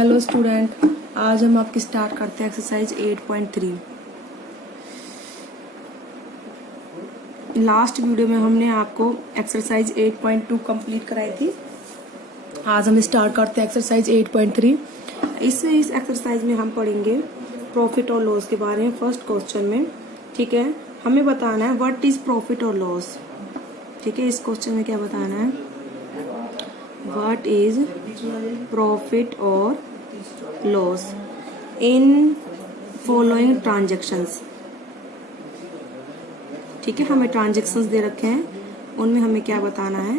Hello student, आज हम आपकी स्टार्ट करते हैं एक्सरसाइज 8.3। लास्ट वीडियो में हमने आपको एक्सरसाइज 8.2 कंप्लीट कराई थी। आज हम स्टार्ट करते हैं एक्सरसाइज 8.3। इस एक्सरसाइज में हम पढ़ेंगे प्रॉफिट और लॉस के बारे में फर्स्ट क्वेश्चन में। ठीक है, हमें बताना है व्हाट इज प्रॉफिट और लॉस। ठीक है, इस क्वेश्चन में क्या बताना है, व्हाट इज प्रॉफिट और लॉस इन फॉलोइंग ट्रांजेक्शंस। ठीक है, हमें ट्रांजेक्शंस दे रखे हैं, उनमें हमें क्या बताना है,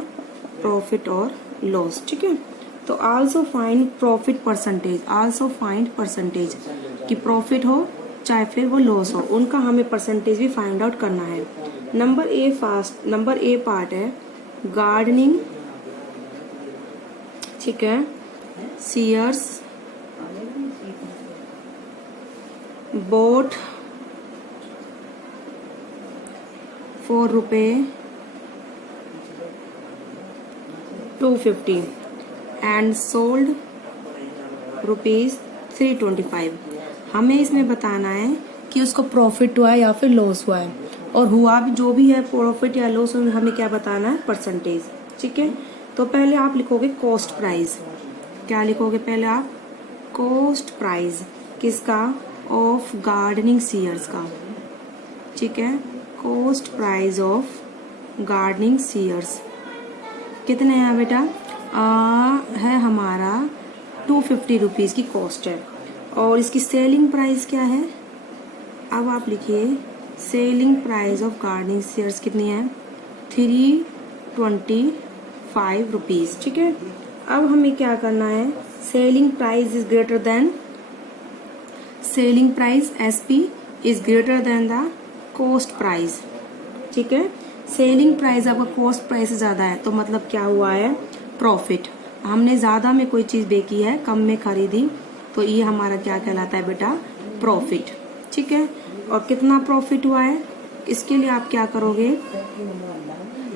प्रॉफिट और लॉस। ठीक है, तो also find profit percentage, also find percentage कि प्रॉफिट हो चाहे फिर वो लॉस हो, उनका हमें परसेंटेज भी फाइंड आउट करना है। नंबर ए पार्ट है गार्डनिंग। ठीक है, सीयर्स bought ₹4.250 and sold ₹325। हमें इसमें बताना है कि उसको प्रॉफिट हुआ है या फिर लॉस हुआ है, और हुआ भी जो भी है प्रॉफिट या लॉस, हमें क्या बताना है, परसेंटेज। ठीक है, तो पहले आप लिखोगे कॉस्ट प्राइस। क्या लिखोगे पहले आप, कॉस्ट प्राइस किसका, ऑफ गार्डनिंग सीयर्स का। ठीक है, cost price of gardening shears कितने हैं बेटा, है हमारा ₹250 की कॉस्ट है, और इसकी सेलिंग प्राइस क्या है। अब आप लिखिए selling price of gardening shears कितनी है, ₹325। ठीक है, अब हमें क्या करना है, selling price is greater than, selling price SP is greater than the cost price. ठीक है, सेलिंग प्राइस आपका कॉस्ट प्राइस से ज्यादा है, तो मतलब क्या हुआ है, प्रॉफिट। हमने ज्यादा में कोई चीज बेची है, कम में खरीदी, तो ये हमारा क्या कहलाता है बेटा, प्रॉफिट। ठीक है, और कितना प्रॉफिट हुआ है, इसके लिए आप क्या करोगे,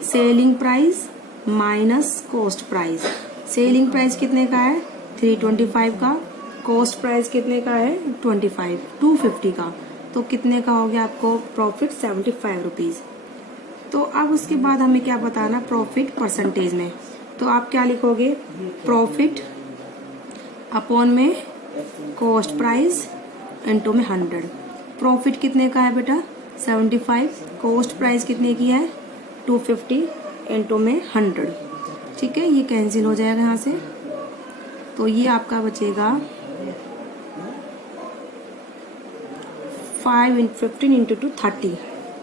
selling price minus cost price. Selling price कितने का है, 325 का, कॉस्ट प्राइस कितने का है, 250 का, तो कितने का हो गया आपको प्रॉफिट, ₹75। तो अब उसके बाद हमें क्या बताना, प्रॉफिट परसेंटेज में, तो आप क्या लिखोगे, प्रॉफिट अपॉन में कॉस्ट प्राइस इनटू में 100। प्रॉफिट कितने का है बेटा, 75, कॉस्ट प्राइस कितने की है, 250 इनटू में 100। ठीक है, ये कैंसिल हो जाएगा यहाँ से, तो ये आपका बचेगा 15 इंटू 2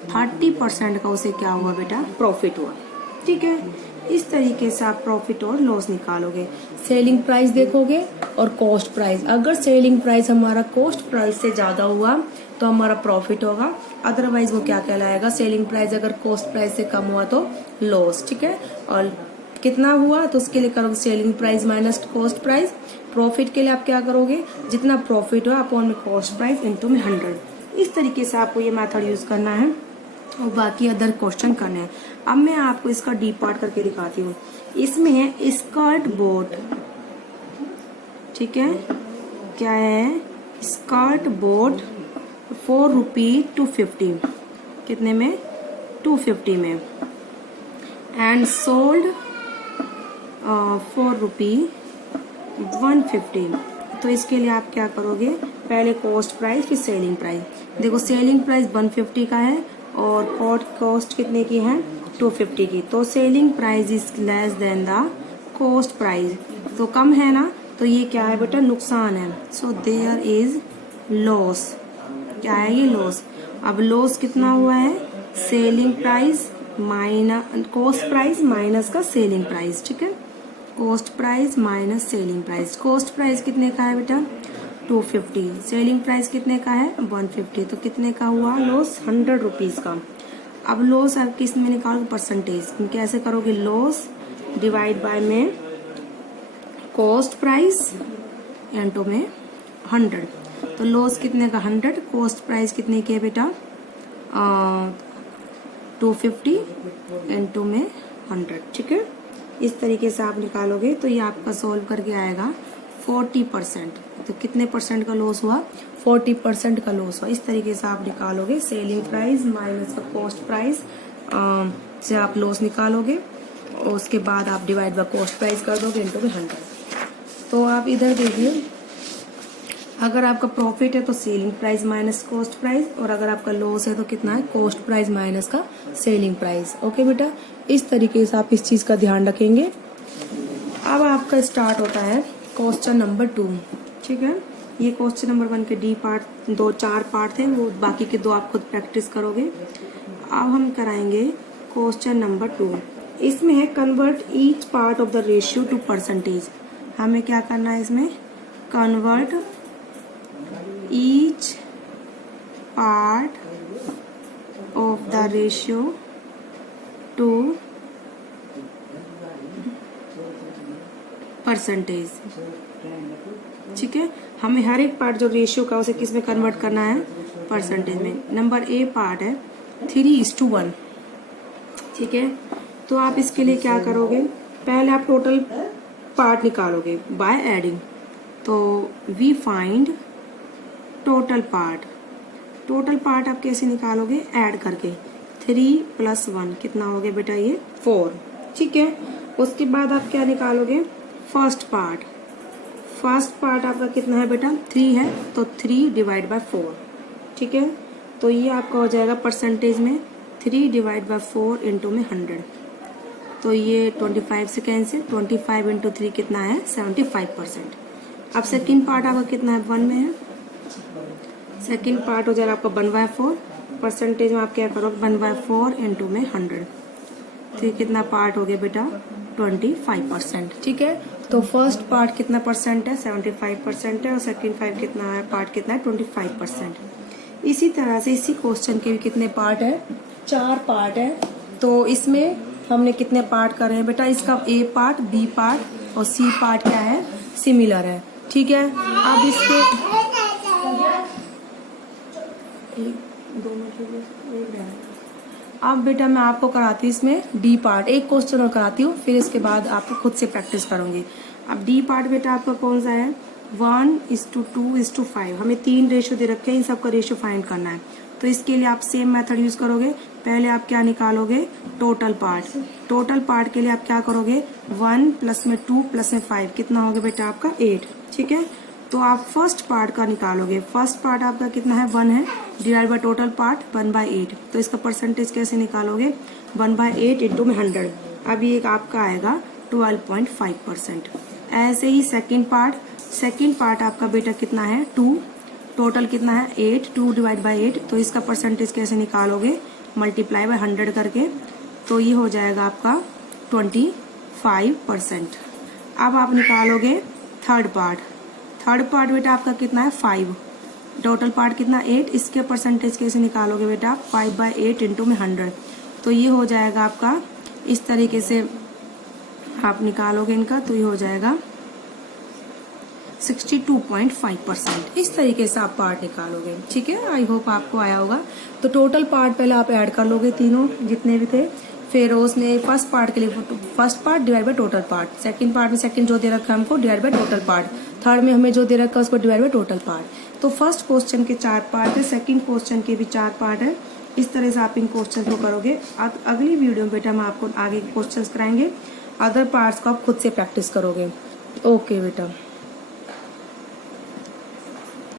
30% का उसे क्या हुआ बेटा, प्रॉफिट हुआ। ठीक है, इस तरीके से आप प्रॉफिट और लॉस निकालोगे। सेलिंग प्राइस देखोगे और कॉस्ट प्राइस, अगर सेलिंग प्राइस हमारा कॉस्ट प्राइस से ज्यादा हुआ तो हमारा प्रॉफिट होगा, अदरवाइज वो क्या कहलाएगा, सेलिंग प्राइस अगर कॉस्ट प्राइस से कम हुआ तो लॉस। ठीक है, और कितना हुआ तो उसके लिए करोगे selling price minus cost price. Profit के लिए आप क्या करोगे, जितना प्रॉफिट हुआ अपॉन में कॉस्ट प्राइस इनटू में 100। इस तरीके से आपको ये मेथड यूज करना है, और बाकी अदर क्वेश्चन करने हैं। अब मैं आपको इसका डी पार्ट करके दिखाती हूँ। इसमें है स्कर्ट बोट। ठीक है, क्या है, स्कर्ट बोट ₹4.250, कितने में, 250 में, एंड सोल्ड ₹150। तो इसके लिए आप क्या करोगे, पहले कॉस्ट प्राइस फिर सेलिंग प्राइस। देखो सेलिंग प्राइस 150 का है और कॉस्ट कितने की है, 250 की, तो selling price is less than the cost price, तो कम है ना, तो ये क्या है बेटा, नुकसान है। सो देयर इज लॉस, क्या है ये, लॉस। अब लॉस कितना हुआ है, selling price minus cost price minus का सेलिंग प्राइस। ठीक है, cost price minus selling price. Cost price कितने का है बेटा, 250, सेलिंग प्राइस कितने का है, 150, तो कितने का हुआ लॉस, ₹100 का। अब लॉस आप किस में निकालोगे, परसेंटेज। कैसे करोगे, लॉस डिवाइड बाय में कॉस्ट प्राइस इनटू में 100, तो लॉस कितने का, 100, कॉस्ट प्राइस कितने की है बेटा, 250 इनटू में 100। ठीक है, इस तरीके से आप निकालोगे तो ये आपका सॉल्व करके आएगा 40%। तो कितने परसेंट का लॉस हुआ? 40% का लॉस हुआ। इस तरीके से आप निकालोगे सेलिंग प्राइस माइनस का कॉस्ट प्राइस से आप लॉस निकालोगे और उसके बाद आप डिवाइड बाय कॉस्ट प्राइस कर दोगे इनटू 100। तो आप इधर देखिए, अगर आपका प्रॉफिट है तो selling price minus cost price, और अगर आपका लॉस है तो कितना है? कॉस्ट प्राइस माइनस का सेलिंग प्राइस। ओके बेटा, इस तरीके से आप इस चीज का ध्यान रखेंगे। अब आपका स्टार्ट होता है क्वेश्चन नंबर 2। ठीक है, ये क्वेश्चन नंबर 1 के डी पार्ट 4 पार्ट थे, वो बाकी के 2 आप खुद प्रैक्टिस करोगे। अब हम कराएंगे क्वेश्चन नंबर 2। इसमें है convert each part of the ratio two percentage. हमें क्या करना है इसमें? Convert each part of the ratio to percentage. ठीक है, हमें हर एक पार्ट जो रेशियो का उसे किस में कन्वर्ट करना है? परसेंटेज में। नंबर ए पार्ट है 3:1। ठीक है, तो आप इसके लिए क्या करोगे? पहले आप टोटल पार्ट निकालोगे बाय एडिंग। तो we find total part. Total part आप कैसे निकालोगे? ऐड करके। 3 + 1 कितना हो गया बेटा? ये 4। ठीक है, उसके बाद आप क्या निकालोगे? First part. फर्स्ट पार्ट आपका कितना है बेटा? 3 है, तो 3 डिवाइड बाय 4। ठीक है, तो ये आपका हो जाएगा परसेंटेज में 3 डिवाइड बाय 4 इंटू में 100। तो ये 25 से कैंसिल, 25 इंटू 3 कितना है? 75%। अब सेकेंड पार्ट आपका कितना है? 1 में है। सेकेंड पार्ट हो जाएगा आपका 1/4। परसेंटेज में आप क्या करोगे? 1/4 इंटू में 100। तो ये कितना पार्ट हो गया बेटा? 25%। ठीक है, तो फर्स्ट पार्ट कितना परसेंट है? 75% है, और सेकेंड कितना है? पार्ट कितना है? 25%। इसी तरह से इसी क्वेश्चन के भी कितने पार्ट है? 4 पार्ट है। तो इसमें हमने कितने पार्ट करे हैं बेटा? इसका ए पार्ट, बी पार्ट और सी पार्ट क्या है? सिमिलर है। ठीक है, अब इसके अब बेटा मैं आपको कराती हूँ इसमें डी पार्ट। एक क्वेश्चन और कराती हूँ, फिर इसके बाद आपको खुद से प्रैक्टिस करूंगी। अब डी पार्ट बेटा आपका कौन सा है? 1:2:5। हमें 3 रेशियो दे रखे हैं, इन सबका रेशियो फाइंड करना है। तो इसके लिए आप सेम मेथड यूज करोगे। पहले आप क्या निकालोगे? Total part. टोटल पार्ट के लिए आप क्या करोगे? 1 + में 2 + में 5 कितना हो गया बेटा? आपका 8। ठीक है, तो आप फर्स्ट पार्ट का निकालोगे। फर्स्ट पार्ट आपका कितना है? 1 है, डिवाइड बाय टोटल पार्ट 1/8। तो इसका परसेंटेज कैसे निकालोगे? 1/8 इंटू में 100। अब ये आपका आएगा 12.5%। ऐसे ही सेकेंड पार्ट आपका बेटा कितना है? 2। टोटल कितना है? 8। 2 डिवाइड बाय 8। तो इसका परसेंटेज कैसे निकालोगे? मल्टीप्लाई बाय 100 करके। तो ये हो जाएगा आपका 25%। अब आप निकालोगे थर्ड पार्ट बेटा आपका कितना है? 5। टोटल पार्ट कितना? 8। इसके परसेंटेज कैसे निकालोगे बेटा? 5/8 इंटू में 100। तो ये हो जाएगा आपका, इस तरीके से आप निकालोगे इनका, तो ये हो जाएगा 62.5%। इस तरीके से आप पार्ट निकालोगे। ठीक है, आई होप आपको आया होगा। तो टोटल पार्ट पहले आप ऐड कर लोगे तीनों जितने भी थे, फिर उसमें फर्स्ट पार्ट के लिए first part divide by total part, second part में सेकंड जो दे रखा है हमको divide by total part, third में हमें जो दे रखा है उसको डिवाइड बाय टोटल पार्ट। तो फर्स्ट क्वेश्चन के 4 पार्ट है, सेकंड क्वेश्चन के भी 4 पार्ट है। इस तरह से आप इन क्वेश्चन को करोगे। अगली वीडियो में बेटा मैं आपको आगे क्वेश्चन कराएंगे, अदर पार्ट्स को आप खुद से प्रैक्टिस करोगे। ओके बेटा।